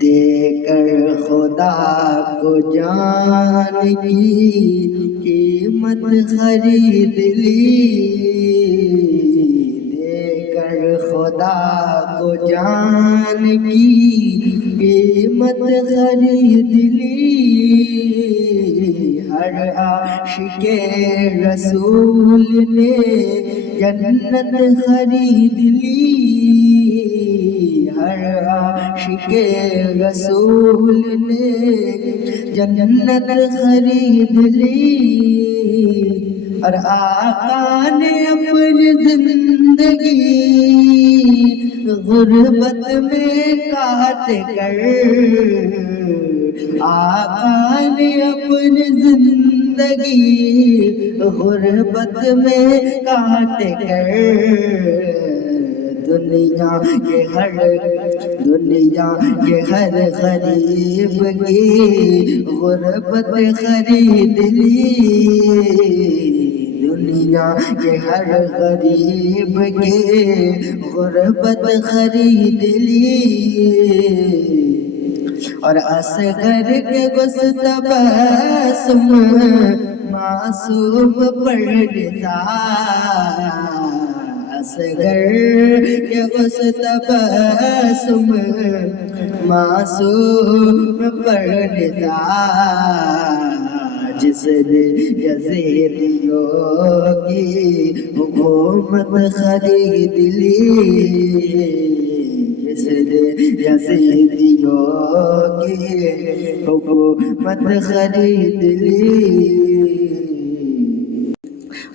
دے کر خدا کو جان کی قیمت خرید لی، دے کر خدا کو جان کی قیمت خرید لی، ہر عاشق رسول نے جنت خرید لی، ہر عاشق رسول نے جنت خرید لی، اور آقا نے اپنی زندگی غربت میں کاٹ کر، آقا نے اپنی زندگی غربت میں کاٹ کر، دنیا کے ہر غریب کی غربت خرید لی، دنیا کے ہر غریب کی غربت خرید لی، اور اصغر کے تبسم معصوم پڑھتا، اصغر کے تبسم معصوم پڑھتا، جس نے یزیدیوں کی حکومت خرید لی، جس نے یزیدیوں کی حکومت خرید لی،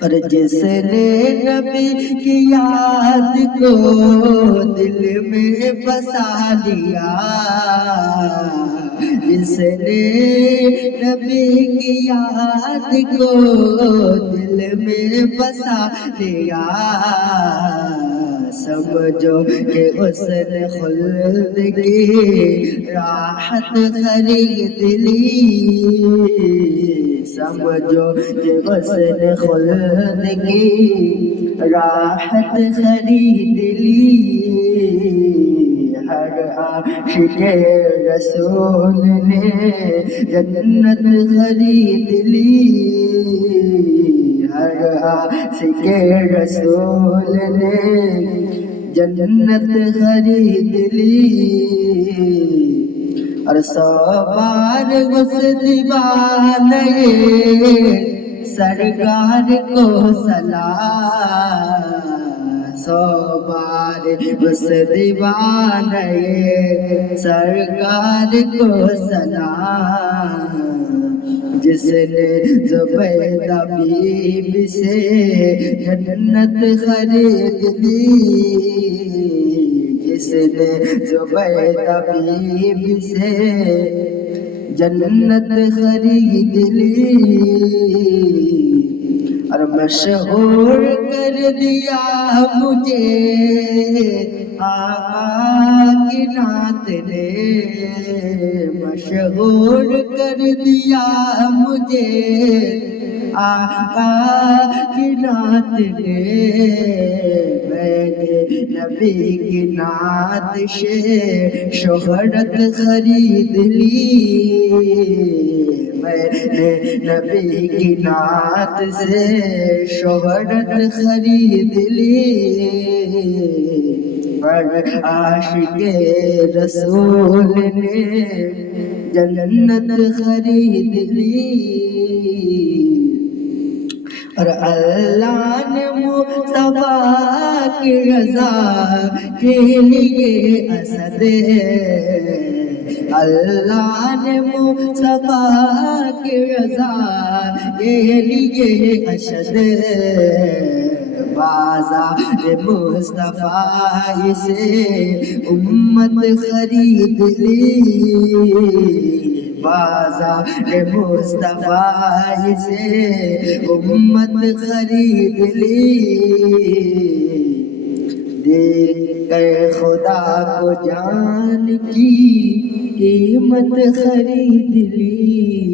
اور جس نے نبی کی یاد کو دل میں بسا لیا، جس نے نبی کی یاد کو دل میں بسا لیا، سمجھو کہ اس نے خلد کی راحت خرید لی، سمجھو کہ اس نے خلد کی راحت خرید لی، ہر عاشق رسول نے جنت خرید لی، ہر عاشق رسول نے جنت خرید لی، اور 100 بار اس دیوانے سرکار کو سلام، 100 بار اس دیوانے سرکار کو سلام، جس نے زبیدہ بی بی سے جنت خرید لی، جس نے زبیدہ بی بی سے جنت خرید لی، اور مشہور کر دیا مجھے آقا کی نعت نے، مشہور کر دیا مجھے آقا کی نعت نے، میں نے نبی کی نعت سے شہرت خرید لی، میں نے نبی کی نعت سے شہرت خرید لی، ہر عاشق رسول نے جنت خرید لی، اور اللہ نے مصطفیٰ کی رضا کے لیے اسد، اللہ نے مصطفیٰ کی رضا کے لیے اشد، بازار مصطفیٰ سے امت خرید لی، بازار مصطفیٰ سے امت خرید لی، دے کر خدا کو جان کی قیمت خرید لی۔